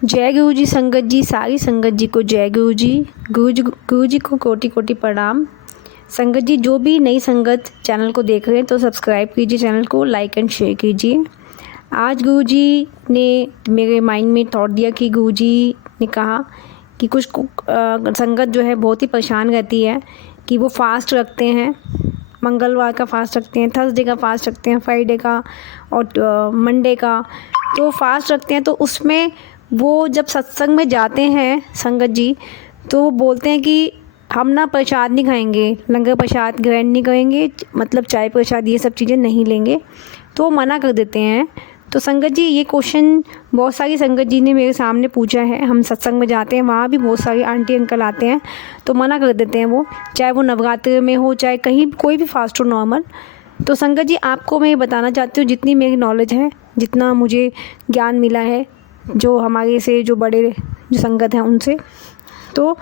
जय गुरु जी संगत जी, सारी संगत जी को जय गुरु जी। गुरु जी को कोटि कोटि प्रणाम। संगत जी जो भी नई संगत चैनल को देख रहे हैं तो सब्सक्राइब कीजिए चैनल को, लाइक एंड शेयर कीजिए। आज गुरु जी ने मेरे माइंड में थॉट दिया कि गुरु जी ने कहा कि कुछ संगत जो है बहुत ही परेशान रहती है कि वो फास्ट रखते हैं, मंगलवार का फास्ट रखते हैं, थर्सडे का फास्ट रखते हैं, फ्राइडे का और मंडे का तो फास्ट रखते हैं। तो उसमें वो जब सत्संग में जाते हैं संगत जी तो वो बोलते हैं कि हम ना प्रसाद नहीं खाएंगे, लंगर प्रसाद ग्रहण नहीं करेंगे, मतलब चाय प्रसाद ये सब चीज़ें नहीं लेंगे, तो वो मना कर देते हैं। तो संगत जी ये क्वेश्चन बहुत सारी संगत जी ने मेरे सामने पूछा है। हम सत्संग में जाते हैं, वहाँ भी बहुत सारी आंटी अंकल आते हैं तो मना कर देते हैं वो, चाहे वो नवरात्रि में हो चाहे कहीं कोई भी फास्ट हो नॉर्मल। तो संगत जी आपको मैं ये बताना चाहती हूँ, जितनी मेरी नॉलेज है, जितना मुझे ज्ञान मिला है, जो हमारे से जो बड़े जो संगत हैं उनसे, तो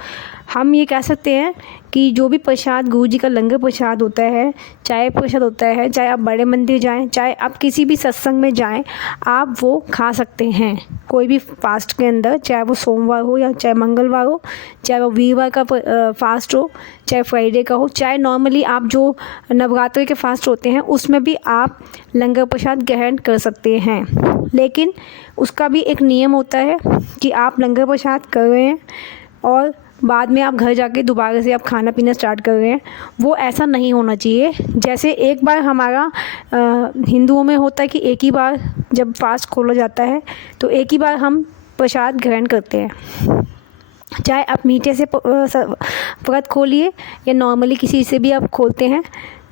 हम ये कह सकते हैं कि जो भी प्रसाद गुरु जी का लंगर प्रसाद होता है, चाय प्रसाद होता है, चाहे आप बड़े मंदिर जाएं, चाहे आप किसी भी सत्संग में जाएं, आप वो खा सकते हैं कोई भी फास्ट के अंदर, चाहे वो सोमवार हो या चाहे मंगलवार हो, चाहे वो वीरवार का फास्ट हो, चाहे फ्राइडे का हो, चाहे नॉर्मली आप जो नवरात्रि के फास्ट होते हैं उसमें भी आप लंगर प्रसाद ग्रहण कर सकते हैं। लेकिन उसका भी एक नियम होता है कि आप लंगर प्रसाद कर रहे हैं और बाद में आप घर जाके दोबारा से आप खाना पीना स्टार्ट कर रहे हैं, वो ऐसा नहीं होना चाहिए। जैसे एक बार हमारा हिंदुओं में होता है कि एक ही बार जब फास्ट खोला जाता है तो एक ही बार हम प्रसाद ग्रहण करते हैं, चाहे आप मीठे से व्रत खोलिए या नॉर्मली किसी से भी आप खोलते हैं,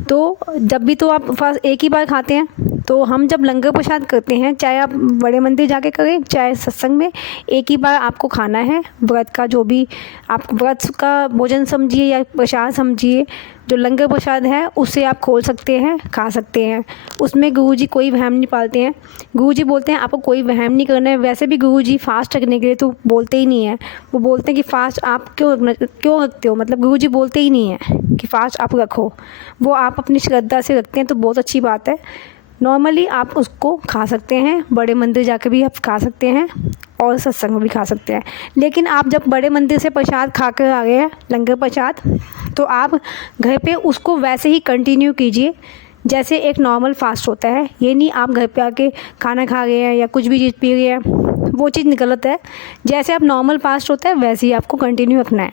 तो जब भी तो आप फास्ट एक ही बार खाते हैं। तो हम जब लंगर प्रसाद करते हैं, चाहे आप बड़े मंदिर जाके करें चाहे सत्संग में, एक ही बार आपको खाना है व्रत का, जो भी आप व्रत का भोजन समझिए या प्रसाद समझिए, जो लंगर प्रसाद है उसे आप खोल सकते हैं, खा सकते हैं। उसमें गुरु जी कोई वहम नहीं पालते हैं। गुरु जी बोलते हैं आपको कोई वहम नहीं करना है। वैसे भी गुरु जी फास्ट रखने के लिए तो बोलते ही नहीं है, वो बोलते हैं कि फास्ट आप क्यों रखते हो, मतलब गुरु जी बोलते ही नहीं है कि फास्ट आप रखो, वो आप अपनी श्रद्धा से रखते हैं तो बहुत अच्छी बात है। नॉर्मली आप उसको खा सकते हैं, बड़े मंदिर जाकर भी आप खा सकते हैं और सत्संग में भी खा सकते हैं। लेकिन आप जब बड़े मंदिर से प्रसाद खा कर आ गए हैं लंगर प्रसाद, तो आप घर पे उसको वैसे ही कंटिन्यू कीजिए जैसे एक नॉर्मल फास्ट होता है। ये नहीं आप घर पे आके खाना खा गए हैं या कुछ भी चीज़ पी गए हैं, वो चीज़ गलत है। जैसे आप नॉर्मल फास्ट होता है वैसे ही आपको कंटिन्यू रखना है,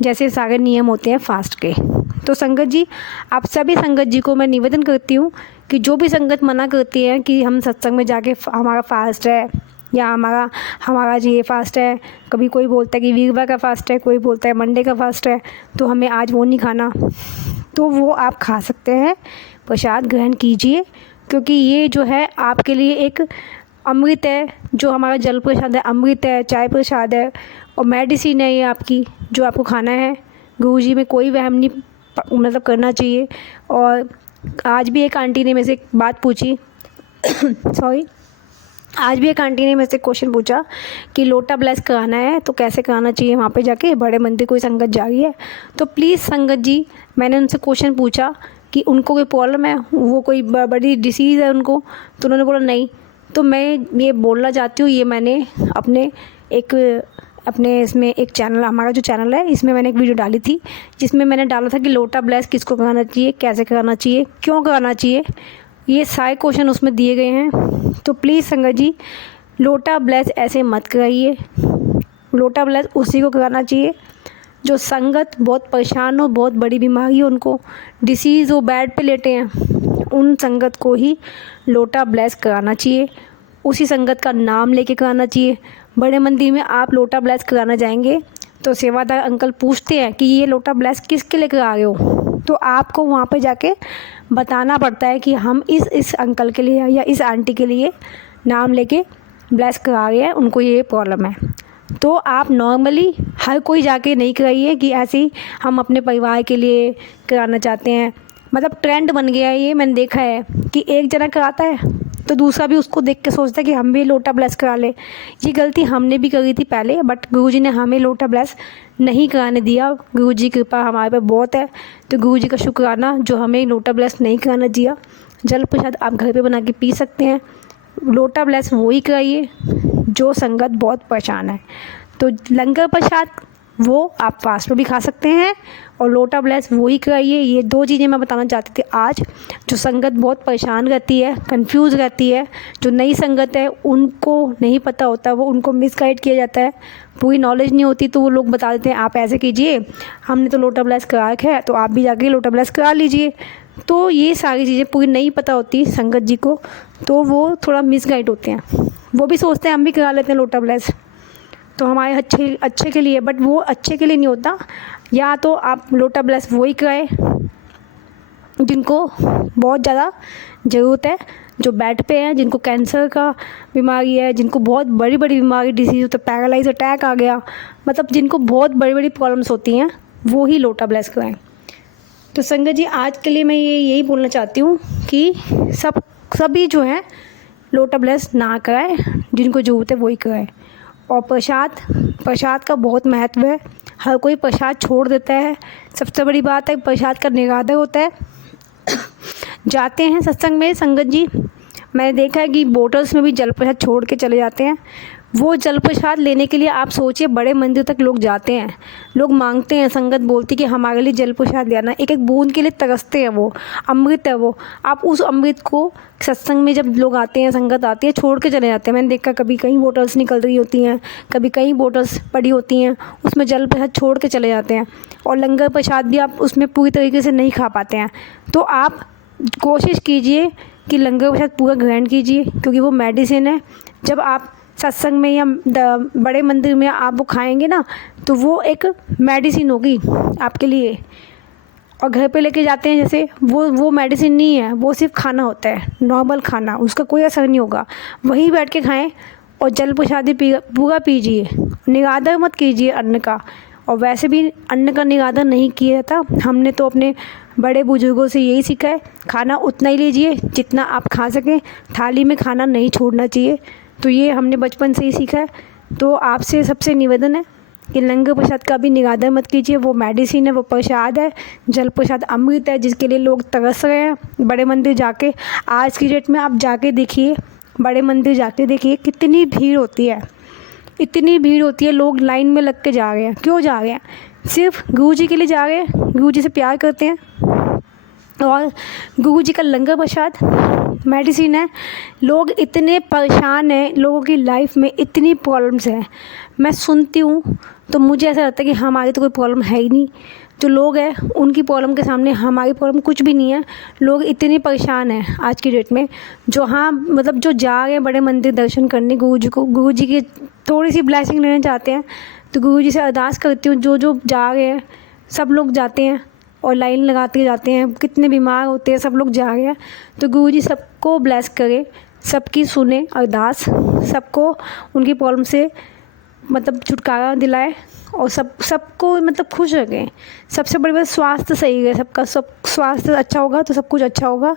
जैसे सारे नियम होते हैं फास्ट के। तो संगत जी आप सभी संगत जी को मैं निवेदन करती हूँ कि जो भी संगत मना करती है कि हम सत्संग में जाके हमारा फास्ट है या हमारा जी ये फास्ट है, कभी कोई बोलता है कि वीरवार का फास्ट है, कोई बोलता है मंडे का फास्ट है, तो हमें आज वो नहीं खाना, तो वो आप खा सकते हैं, प्रसाद ग्रहण कीजिए, क्योंकि ये जो है आपके लिए एक अमृत है। जो हमारा जल प्रसाद है अमृत है, चाय प्रसाद है और मेडिसिन है ये आपकी, जो आपको खाना है। गुरु जी में कोई वहम नहीं मतलब करना चाहिए। और आज भी एक आंटी ने मेरे से एक बात पूछी सॉरी, आज भी एक आंटी ने मेरे से क्वेश्चन पूछा कि लोटा ब्लेस कराना है तो कैसे कराना चाहिए वहाँ पे जाके, बड़े मंदिर कोई संगत जा रही है। तो प्लीज़ संगत जी, मैंने उनसे क्वेश्चन पूछा कि उनको कोई प्रॉब्लम है, वो कोई बड़ी डिसीज़ है उनको, तो उन्होंने बोला नहीं। तो मैं ये बोलना चाहती हूँ, ये मैंने अपने इसमें एक चैनल, हमारा जो चैनल है इसमें मैंने एक वीडियो डाली थी जिसमें मैंने डाला था कि लोटा ब्लेस किसको कराना चाहिए, कैसे कराना चाहिए, क्यों कराना चाहिए, ये सारे क्वेश्चन उसमें दिए गए हैं। तो प्लीज़ संगत जी लोटा ब्लेस ऐसे मत कराइए। लोटा ब्लेस उसी को कराना चाहिए जो संगत बहुत परेशान हो, बहुत बड़ी बीमारी हो, उनको डिसीज़ हो, बेड पे लेटे हैं, उन संगत को ही लोटा ब्लेस कराना चाहिए। उसी संगत का नाम लेके कराना चाहिए। बड़े मंदिर में आप लोटा ब्लेस कराना जाएंगे तो सेवादार अंकल पूछते हैं कि ये लोटा ब्लेस किसके लिए करा रहे हो, तो आपको वहाँ पे जाके बताना पड़ता है कि हम इस अंकल के लिए या इस आंटी के लिए नाम लेके ब्लेस करा रहे हैं, उनको ये प्रॉब्लम है। तो आप नॉर्मली हर कोई जाके नहीं कराइए कि ऐसे ही हम अपने परिवार के लिए कराना चाहते हैं, मतलब ट्रेंड बन गया है ये, मैंने देखा है कि एक जना कराता है तो दूसरा भी उसको देख के सोचता है कि हम भी लोटा ब्लेस करा लें। ये गलती हमने भी करी थी पहले, बट गुरुजी ने हमें लोटा ब्लेस नहीं कराने दिया। गुरुजी की कृपा हमारे पे बहुत है, तो गुरुजी का शुक्राना जो हमें लोटा ब्लेस नहीं कराना दिया। जल प्रसाद आप घर पे बना के पी सकते हैं। लोटा ब्लेस वो ही कराइए जो संगत बहुत परेशान है। तो लंगर प्रसाद वो आप फास्ट में भी खा सकते हैं और लोटा ब्लेस वो ही कराइए। ये 2 चीज़ें मैं बताना चाहती थी आज। जो संगत बहुत परेशान रहती है, कंफ्यूज रहती है, जो नई संगत है उनको नहीं पता होता, वो उनको मिसगाइड किया जाता है, पूरी नॉलेज नहीं होती, तो वो लोग बता देते हैं आप ऐसे कीजिए, हमने तो लोटा ब्लेस करा रखा है तो आप भी जाके लोटा ब्लेस करा लीजिए। तो ये सारी चीज़ें पूरी नहीं पता होती संगत जी को, तो वो थोड़ा मिसगाइड होते हैं। वो भी सोचते हैं हम भी करा लेते हैं लोटा ब्लेस तो हमारे अच्छे के लिए, बट वो अच्छे के लिए नहीं होता। या तो आप लोटा ब्लेस वही कराएं जिनको बहुत ज़्यादा ज़रूरत है, जो बेड पे हैं, जिनको कैंसर का बीमारी है, जिनको बहुत बड़ी बड़ी बीमारी डिसीज़ होता है, पैरालाइज अटैक आ गया, मतलब जिनको बहुत बड़ी बड़ी प्रॉब्लम्स होती हैं वो ही लोटा ब्लेस कराएं। तो संगत जी आज के लिए मैं यही बोलना चाहती हूँ कि सभी जो है लोटा ब्लेस ना कराएं, जिनको ज़रूरत है वही कराएं। और प्रसाद का बहुत महत्व है, हर कोई प्रसाद छोड़ देता है। सबसे बड़ी बात है प्रसाद का निरादर होता है। जाते हैं सत्संग में संगत जी, मैंने देखा है कि बोटल्स में भी जल प्रसाद छोड़ के चले जाते हैं। वो जल प्रसाद लेने के लिए आप सोचिए बड़े मंदिर तक लोग जाते हैं, लोग मांगते हैं, संगत बोलती कि हमारे लिए जल प्रसाद ले आना, एक एक बूंद के लिए तरसते हैं, वो अमृत है वो। आप उस अमृत को सत्संग में जब लोग आते हैं, संगत आती है, छोड़ के चले जाते हैं। मैंने देखा कभी कहीं बोटल्स निकल रही होती हैं, कभी कहीं बोटल्स पड़ी होती हैं, उसमें जल प्रसाद छोड़ के चले जाते हैं और लंगर प्रसाद भी आप उसमें पूरी तरीके से नहीं खा पाते हैं। तो आप कोशिश कीजिए कि लंगर प्रसाद पूरा ग्रहण कीजिए, क्योंकि वो मेडिसिन है। जब आप सत्संग में या बड़े मंदिर में आप वो खाएंगे ना, तो वो एक मेडिसिन होगी आपके लिए। और घर पे लेके जाते हैं जैसे, वो मेडिसिन नहीं है, वो सिर्फ खाना होता है, नॉर्मल खाना, उसका कोई असर नहीं होगा। वहीं बैठ के खाएं और जल प्रसाद पूरा पीजिए, निरादर मत कीजिए अन्न का। और वैसे भी अन्न का निरादर नहीं किया था, हमने तो अपने बड़े बुजुर्गों से यही सीखा है, खाना उतना ही लीजिए जितना आप खा सकें, थाली में खाना नहीं छोड़ना चाहिए। तो ये हमने बचपन से ही सीखा है। तो आपसे सबसे निवेदन है कि लंगर प्रसाद का भी निरादर मत कीजिए, वो मेडिसिन है, वो प्रसाद है। जल प्रसाद अमृत है, जिसके लिए लोग तरस रहे हैं बड़े मंदिर जाके। आज की डेट में आप जाके देखिए, बड़े मंदिर जाके देखिए कितनी भीड़ होती है, इतनी भीड़ होती है, लोग लाइन में लग के जा रहे हैं। क्यों जा रहे हैं? सिर्फ गुरु जी के लिए जा रहे हैं, गुरु जी से प्यार करते हैं। और गुरु जी का लंगर प्रसाद मेडिसिन है। लोग इतने परेशान हैं, लोगों की लाइफ में इतनी प्रॉब्लम्स हैं, मैं सुनती हूँ तो मुझे ऐसा लगता है कि हमारी तो कोई प्रॉब्लम है ही नहीं। जो लोग हैं उनकी प्रॉब्लम के सामने हमारी प्रॉब्लम कुछ भी नहीं है। लोग इतने परेशान हैं आज की डेट में, जो मतलब जो जा रहे हैं बड़े मंदिर दर्शन करने, गुरु जी की थोड़ी सी ब्लेसिंग लेना चाहते हैं, तो गुरु जी से अरदास करती हूँ, जो जा रहे हैं, सब लोग जाते हैं और लाइन लगाते जाते हैं, कितने बीमार होते हैं, सब लोग जा रहे हैं। तो गुरु जी सबको ब्लेस करे, सबकी सुने अरदास, सबको उनकी प्रॉब्लम से मतलब छुटकारा दिलाए और सबको मतलब खुश रखें। सबसे बड़ी बात स्वास्थ्य सही है सबका, सब स्वास्थ्य अच्छा होगा तो सब कुछ अच्छा होगा।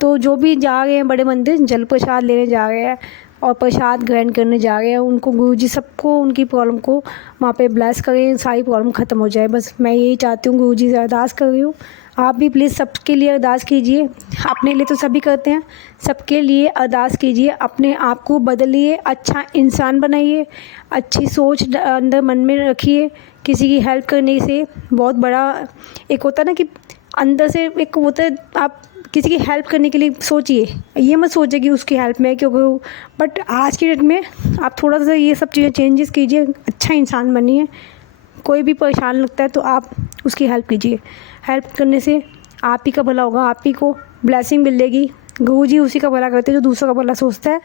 तो जो भी जा रहे हैं बड़े मंदिर, जल प्रसाद लेने जा रहे हैं और प्रसाद ग्रहण करने जा रहे हैं, उनको गुरुजी सबको उनकी प्रॉब्लम को वहाँ पे ब्लेस करें, सारी प्रॉब्लम ख़त्म हो जाए। बस मैं यही चाहती हूँ, गुरुजी से अरदास कर रही हूँ। आप भी प्लीज़ सबके लिए अरदास कीजिए, अपने लिए तो सभी करते हैं, सबके लिए अरदास कीजिए, अपने आप को बदलिए, अच्छा इंसान बनाइए, अच्छी सोच अंदर मन में रखिए। किसी की हेल्प करने से बहुत बड़ा एक होता है ना कि अंदर से एक होता है, आप किसी की हेल्प करने के लिए सोचिए, ये मत सोचिए कि उसकी हेल्प में क्यों करूँ। बट आज की डेट में आप थोड़ा सा ये सब चीज़ें चेंजेस कीजिए, अच्छा इंसान बनिए। कोई भी परेशान लगता है तो आप उसकी हेल्प कीजिए, हेल्प करने से आप ही का भला होगा, आप ही को ब्लेसिंग मिलेगी। गुरुजी उसी का भला करते हैं जो दूसरों का भला सोचता है।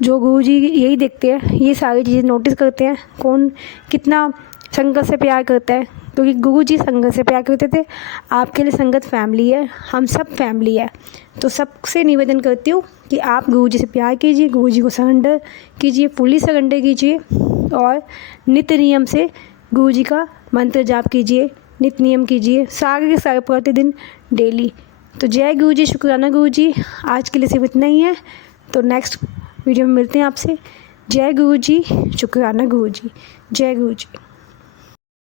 जो गुरुजी यही देखते हैं, ये सारी चीज़ें नोटिस करते हैं, कौन कितना संगत से प्यार करता है, क्योंकि गुरुजी संगत से प्यार करते थे। आपके लिए संगत फैमिली है, हम सब फैमिली है। तो सबसे निवेदन करती हूँ कि आप गुरुजी से प्यार कीजिए, गुरुजी को सरेंडर कीजिए, फुली सरेंडर कीजिए और नित्य नियम से गुरुजी का मंत्र जाप कीजिए, नित्य नियम कीजिए, सारे के सारे प्रतिदिन डेली। तो जय गुरुजी, शुक्राना गुरुजी। आज के लिए सिर्फ इतना ही है, तो नेक्स्ट वीडियो में मिलते हैं आपसे। जय गुरुजी, शुक्राना गुरुजी, जय गुरुजी।